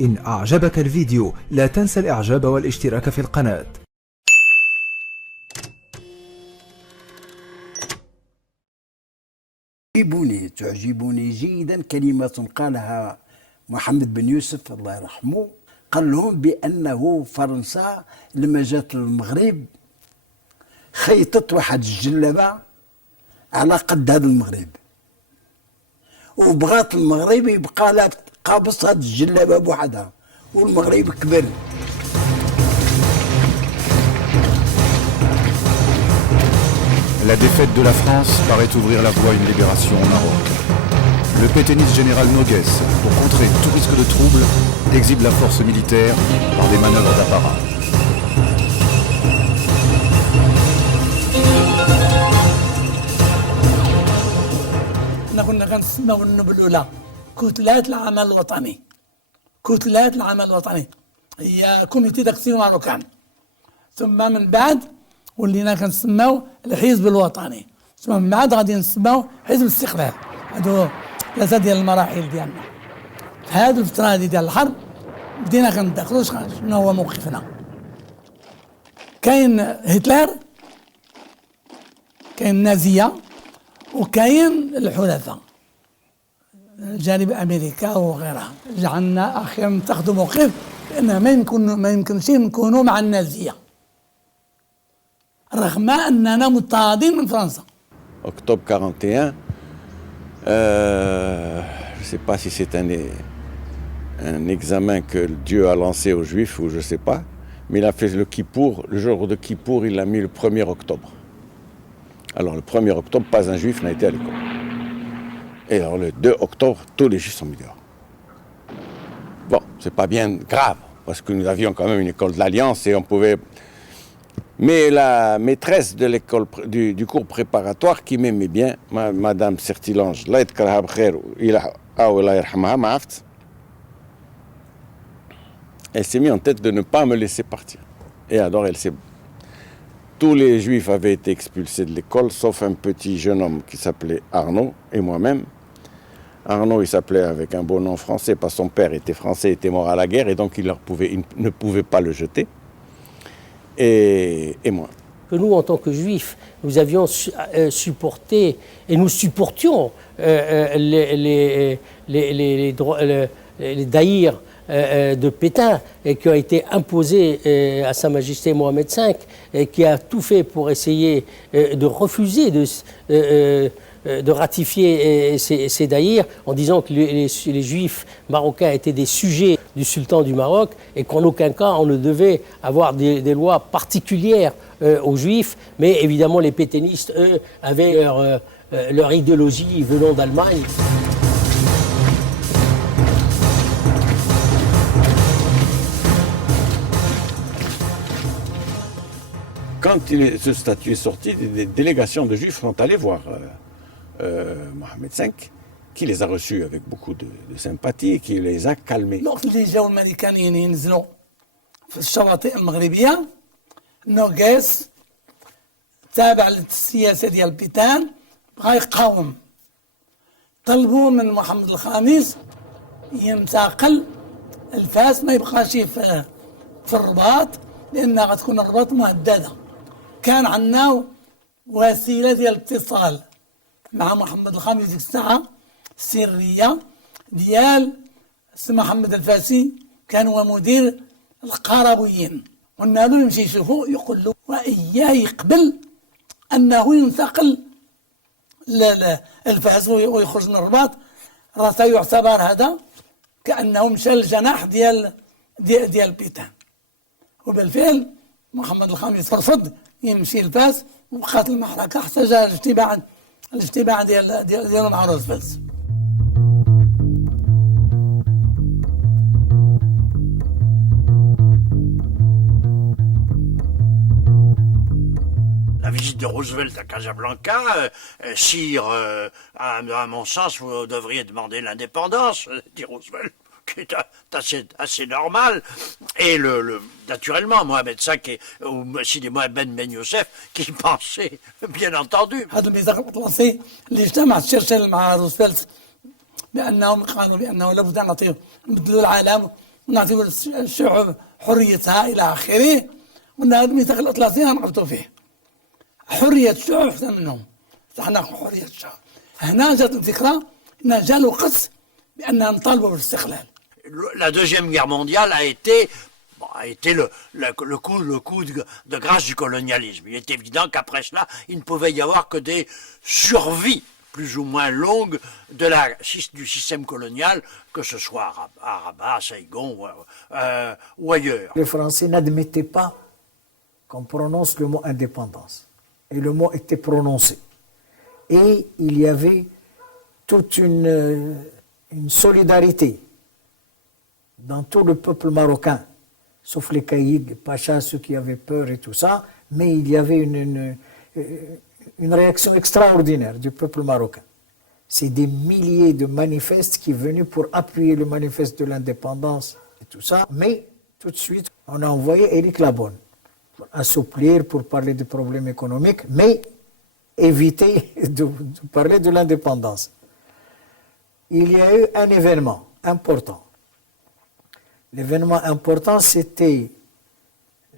إن أعجبك الفيديو لا تنسى الإعجاب والاشتراك في القناة. تعجبني جيدا كلمة قالها محمد بن يوسف الله يرحمه، قال لهم بأنه فرنسا لما جات للمغرب خيطت واحد الجلابة على قد هذا المغرب، وبغات المغرب يبقى لا قابص هذه الجلابة بوحدها، والمغرب كبر. La défaite de la France paraît ouvrir la voie à une libération au Maroc. Le pétainiste général Noguès, pour contrer tout risque de trouble, exhibe la force militaire par des manœuvres d'apparat. كنا كنسميو النوبل الأولى كتلات العمل الوطني. كتلات العمل الوطني هي كوميتي داكسيون ماروكان، ثم من بعد ولينا كنسميو الحزب الوطني، ثم من بعد غادي نسميو حزب الاستقلال. هادو ثلاثة ديال المراحل ديالنا. هاد الفترة هادي ديال الحرب بدينا كندخلو شنو هو موقفنا. كاين هتلر، كاين النازية، وكاين الحلفاء جانب امريكا وغيرها. جعلنا اخيرا نتخذوا موقف بان ما يمكنش نكونوا مع النازيه رغم اننا مضطهدين من فرنسا. Octobre 41, je ne sais pas si c'est un examen que Dieu a lancé aux Juifs ou je ne sais pas, mais il a fait le Kippour, le jour de Kippour, il l'a mis le 1er octobre. Alors le 1er octobre, pas un juif n'a été à l'école. Et alors le 2 octobre, tous les juifs sont mis dehors. Bon, c'est pas bien grave, parce que nous avions quand même une école de l'Alliance et on pouvait... Mais la maîtresse de l'école, du cours préparatoire qui m'aimait bien, Madame Sertilange, elle s'est mise en tête de ne pas me laisser partir. Et alors elle s'est... Tous les juifs avaient été expulsés de l'école, sauf un petit jeune homme qui s'appelait Arnaud et moi-même. Arnaud, il s'appelait avec un beau nom français, parce que son père était français, était mort à la guerre, et donc il ne pouvait pas le jeter. Et moi. Que nous, en tant que juifs, nous avions supporté, et nous supportions les daïrs de Pétain et qui a été imposé à Sa Majesté Mohamed V et qui a tout fait pour essayer de refuser de ratifier ces daïrs en disant que les juifs marocains étaient des sujets du sultan du Maroc et qu'en aucun cas on ne devait avoir des lois particulières aux juifs, mais évidemment les pétainistes, eux, avaient leur idéologie venant d'Allemagne. Quand ce statut est sorti, des délégations de juifs sont allées voir Mohamed V, qui les a reçus avec beaucoup de sympathie et qui les a calmés. الوقت اللي جاو الامريكانيين ينزلوا في الشواطئ المغربيه، نوغيس تابع للسياسه ديال بيتان بغا يقاوم. طلبوا من محمد الخامس ينتقل الفاس، ما يبقاش في الرباط، لان غتكون الرباط مهدده. كان عندنا وسيله ديال الاتصال مع محمد الخامس ديك الساعه سريه ديال سي محمد الفاسي، كان هو مدير القرويين. قلنا له يمشي يشوفه، يقول له واياه يقبل انه ينتقل الفاس ويخرج من الرباط، راه سيعتبر هذا كانه مشى الجناح ديال بيتان. وبالفعل محمد الخامس رفض يمشي الفاس، وبقات المحركه حتى جاء الاجتماع ديالهم مع روزفلت. La visite de Roosevelt à Casablanca, sire, à mon sens, vous devriez demander l'indépendance, dit Roosevelt, qui est assez normal. Et naturellement, Mohamed V ou Sidi Mohamed Ben Youssef, qui pensait, bien entendu. هذا الميثاق الأطلسي اللي اجتمع تشرشل مع روزفلت بأنهم قالوا بأنه لابد أن نبدلوا العالم ونعطيو الشعوب حريتها إلى آخره، وأن هذا الميثاق الأطلسي غنعرفتو فيه حرية الشعوب أحسن منهم. احنا حرية الشعوب. هنا جات الفكرة أن جا الوقت بأننا نطالبوا بالاستقلال. La Deuxième Guerre mondiale a été le coup de grâce du colonialisme. Il est évident qu'après cela, il ne pouvait y avoir que des survies plus ou moins longues du système colonial, que ce soit à Rabat, à Saigon ou ailleurs. Les Français n'admettaient pas qu'on prononce le mot indépendance. Et le mot était prononcé. Et il y avait toute une solidarité dans tout le peuple marocain, sauf les caïds, les pachas, ceux qui avaient peur et tout ça, mais il y avait une réaction extraordinaire du peuple marocain. C'est des milliers de manifestes qui venaient pour appuyer le manifeste de l'indépendance et tout ça, mais tout de suite, on a envoyé Éric Labonne pour assouplir, pour parler des problèmes économiques, mais éviter de parler de l'indépendance. Il y a eu un événement important. L'événement important, c'était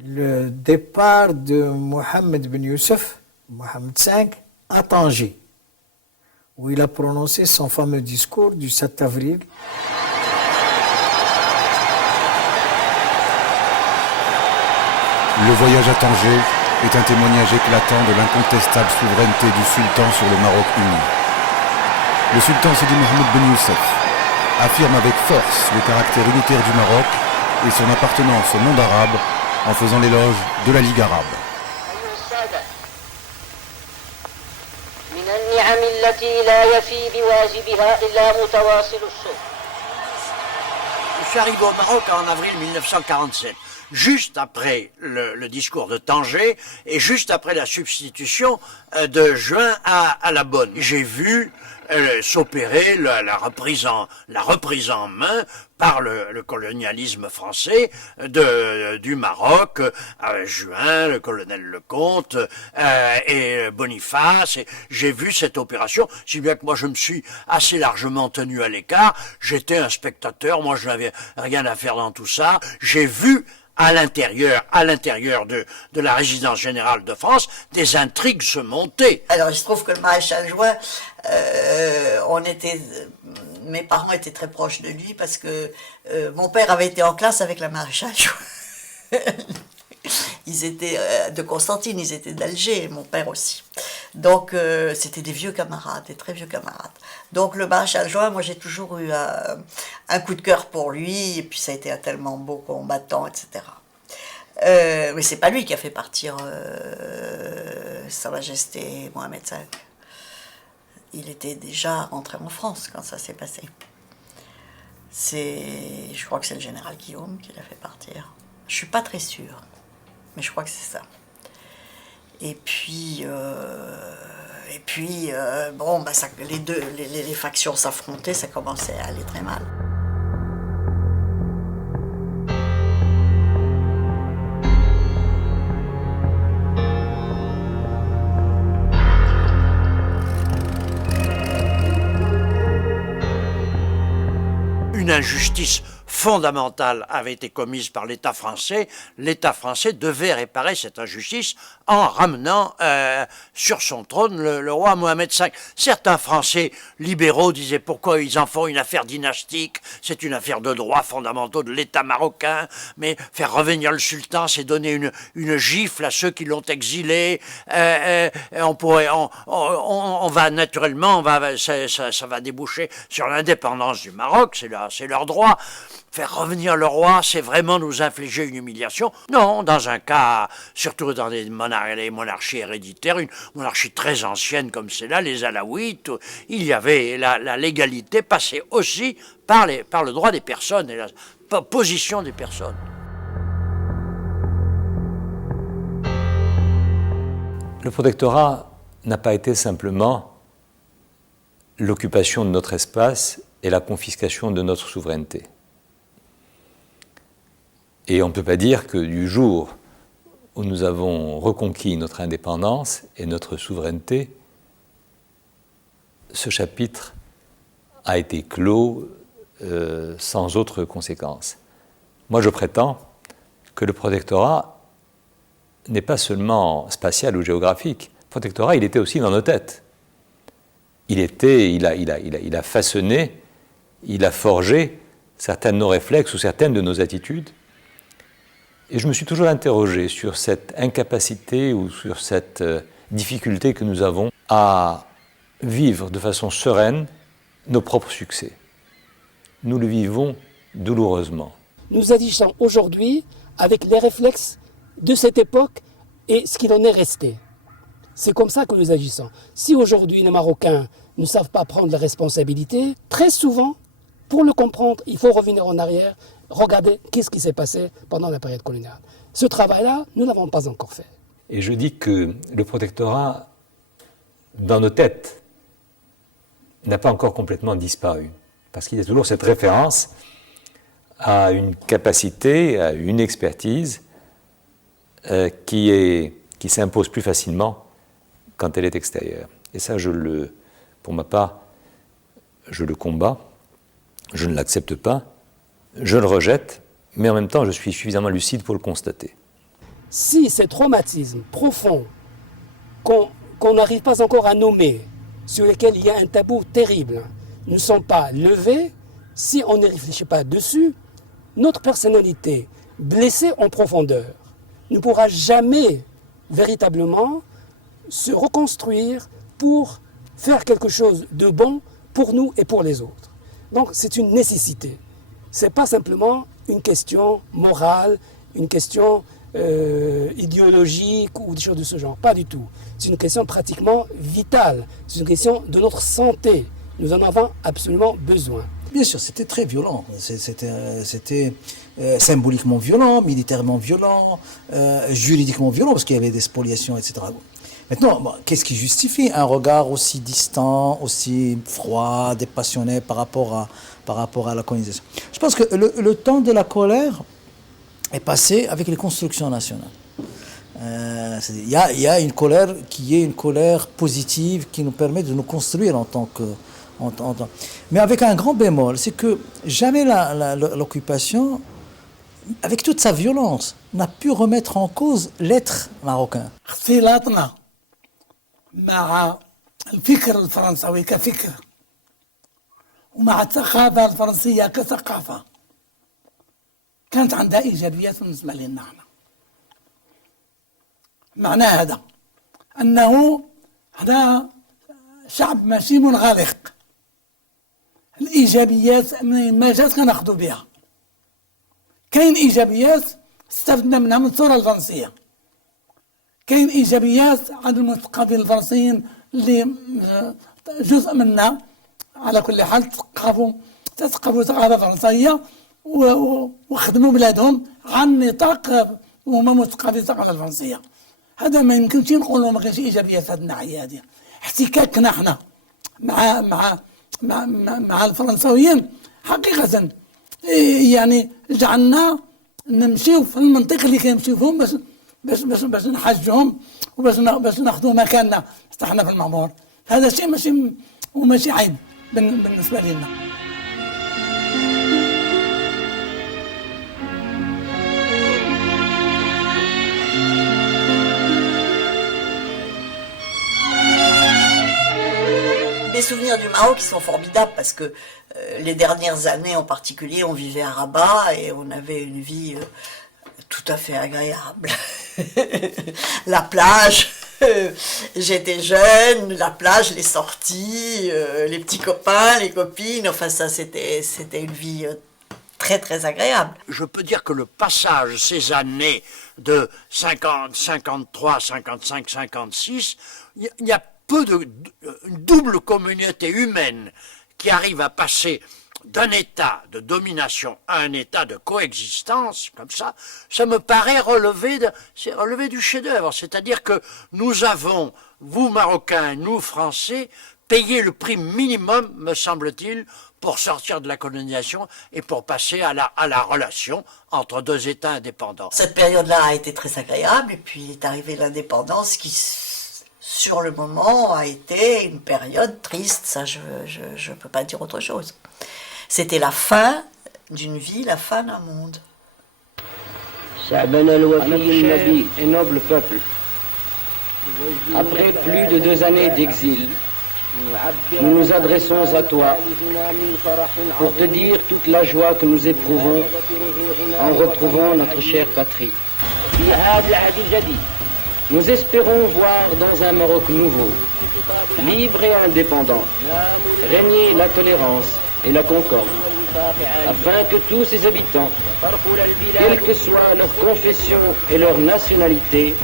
le départ de Mohamed Ben Youssef, Mohamed V, à Tanger, où il a prononcé son fameux discours du 7 avril. Le voyage à Tanger est un témoignage éclatant de l'incontestable souveraineté du sultan sur le Maroc uni. Le sultan Sidi Mohamed Ben Youssef affirme avec force le caractère unitaire du Maroc et son appartenance au monde arabe en faisant l'éloge de la Ligue arabe. Je suis arrivé au Maroc en avril 1947, juste après le discours de Tanger et juste après la substitution de Juin à la Bonne. J'ai vu s'opérer la reprise en main par le colonialisme français du Maroc, Juin, le colonel Lecomte et Boniface. J'ai vu cette opération, si bien que moi je me suis assez largement tenu à l'écart. J'étais un spectateur, moi je n'avais rien à faire dans tout ça. J'ai vu à l'intérieur de la résidence générale de France, des intrigues se monter. Alors il se trouve que le maréchal Juin, mes parents étaient très proches de lui parce que mon père avait été en classe avec la maréchal Juin. Ils étaient de Constantine, ils étaient d'Alger, mon père aussi. Donc c'était des vieux camarades, des très vieux camarades. Donc le maréchal Juin, moi j'ai toujours eu un coup de cœur pour lui, et puis ça a été un tellement beau combattant, etc. Mais c'est pas lui qui a fait partir Sa Majesté Mohamed V. Il était déjà rentré en France quand ça s'est passé. Je crois que c'est le général Guillaume qui l'a fait partir. Je suis pas très sûre, mais je crois que c'est ça. Et puis, bon, bah ça, les factions s'affrontaient, ça commençait à aller très mal. Une injustice fondamentale avait été commise par l'État français. L'État français devait réparer cette injustice en ramenant sur son trône le roi Mohamed V. Certains Français libéraux disaient pourquoi ils en font une affaire dynastique, c'est une affaire de droits fondamentaux de l'État marocain, mais faire revenir le sultan, c'est donner une gifle à ceux qui l'ont exilé. On va naturellement, ça va déboucher sur l'indépendance du Maroc, c'est leur droit. Faire revenir le roi, c'est vraiment nous infliger une humiliation? Non, dans un cas, surtout dans les monarchies héréditaires, une monarchie très ancienne comme celle-là, les Alaouites, il y avait la légalité passait aussi par le droit des personnes et la position des personnes. Le protectorat n'a pas été simplement l'occupation de notre espace et la confiscation de notre souveraineté. Et on ne peut pas dire que du jour où nous avons reconquis notre indépendance et notre souveraineté, ce chapitre a été clos sans autre conséquence. Moi, je prétends que le protectorat n'est pas seulement spatial ou géographique. Le protectorat, il était aussi dans nos têtes. Il a façonné, il a forgé certains de nos réflexes ou certaines de nos attitudes. Et je me suis toujours interrogé sur cette incapacité ou sur cette difficulté que nous avons à vivre de façon sereine nos propres succès. Nous le vivons douloureusement. Nous agissons aujourd'hui avec les réflexes de cette époque et ce qu'il en est resté. C'est comme ça que nous agissons. Si aujourd'hui les Marocains ne savent pas prendre les responsabilités, très souvent, pour le comprendre, il faut revenir en arrière, regarder qu'est-ce qui s'est passé pendant la période coloniale. Ce travail-là, nous ne l'avons pas encore fait. Et je dis que le protectorat, dans nos têtes, n'a pas encore complètement disparu. Parce qu'il y a toujours cette référence à une capacité, à une expertise qui s'impose plus facilement quand elle est extérieure. Et ça, pour ma part, je le combats, je ne l'accepte pas, je le rejette, mais en même temps, je suis suffisamment lucide pour le constater. Si ces traumatismes profonds qu'on n'arrive pas encore à nommer, sur lesquels il y a un tabou terrible, ne sont pas levés, si on ne réfléchit pas dessus, notre personnalité blessée en profondeur ne pourra jamais véritablement se reconstruire pour faire quelque chose de bon pour nous et pour les autres. Donc c'est une nécessité. Ce n'est pas simplement une question morale, une question idéologique ou des choses de ce genre. Pas du tout. C'est une question pratiquement vitale. C'est une question de notre santé. Nous en avons absolument besoin. Bien sûr, c'était très violent. C'était symboliquement violent, militairement violent, juridiquement violent, parce qu'il y avait des spoliations, etc. Maintenant, qu'est-ce qui justifie un regard aussi distant, aussi froid, dépassionné par rapport à la colonisation? Je pense que le temps de la colère est passé avec les constructions nationales. Il y a une colère qui est une colère positive, qui nous permet de nous construire en tant que... Mais avec un grand bémol, c'est que jamais l'occupation, avec toute sa violence, n'a pu remettre en cause l'être marocain. مع الفكر الفرنساوي كفكر ومع الثقافة الفرنسية كثقافة كانت عندها إيجابيات بالنسبة لنا احنا. معناه هذا أنه هذا شعب ماشي منغلق. الإيجابيات ما جات كناخذوا بها. كاين إيجابيات استفدنا منها من الثورة الفرنسية. كاين ايجابيات عند المثقفين الفرنسيين اللي جزء منا على كل حال تثقفوا ثقافه فرنسيه وخدموا بلادهم عن نطاق وهم مثقفين الثقافه الفرنسيه. هذا ما يمكنش نقولوا ما كانش ايجابيات هذه الناحيه هذه. احتكاكنا احنا مع الفرنساويين حقيقه يعني جعلنا نمشيو في المنطقه اللي كيمشيو فيهم باش نحجهم وباش ناخذوا مكاننا احنا في المعمور. هذا شيء ماشي عيب بالنسبه لنا. Les souvenirs du Maroc qui sont formidables parce que les dernières années en particulier, on vivait à Rabat et on avait une vie tout à fait agréable. La plage, j'étais jeune, la plage, les sorties, les petits copains, les copines, enfin ça c'était une vie très très agréable. Je peux dire que le passage, ces années de 50, 53, 55, 56, il y a peu une double communauté humaine qui arrive à passer d'un état de domination à un état de coexistence, comme ça me paraît relever du chef-d'œuvre. C'est-à-dire que nous avons, vous Marocains, nous Français, payé le prix minimum, me semble-t-il, pour sortir de la colonisation et pour passer à la relation entre deux États indépendants. Cette période-là a été très agréable, et puis est arrivée l'indépendance qui, sur le moment, a été une période triste. Ça, je ne peux pas dire autre chose. C'était la fin d'une vie, la fin d'un monde. à notre cher et noble peuple. Après plus de 2 années d'exil, nous nous adressons à toi pour te dire toute la joie que nous éprouvons en retrouvant notre chère patrie. Nous espérons voir dans un Maroc nouveau, libre et indépendant, régner la tolérance et la concorde, afin que tous ses habitants, quelle que soit leur confession et leur nationalité,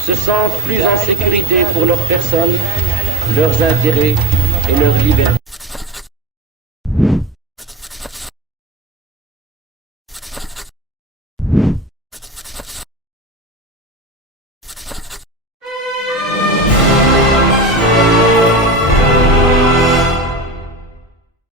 se sentent plus en sécurité pour leur personne, leurs intérêts et leur liberté.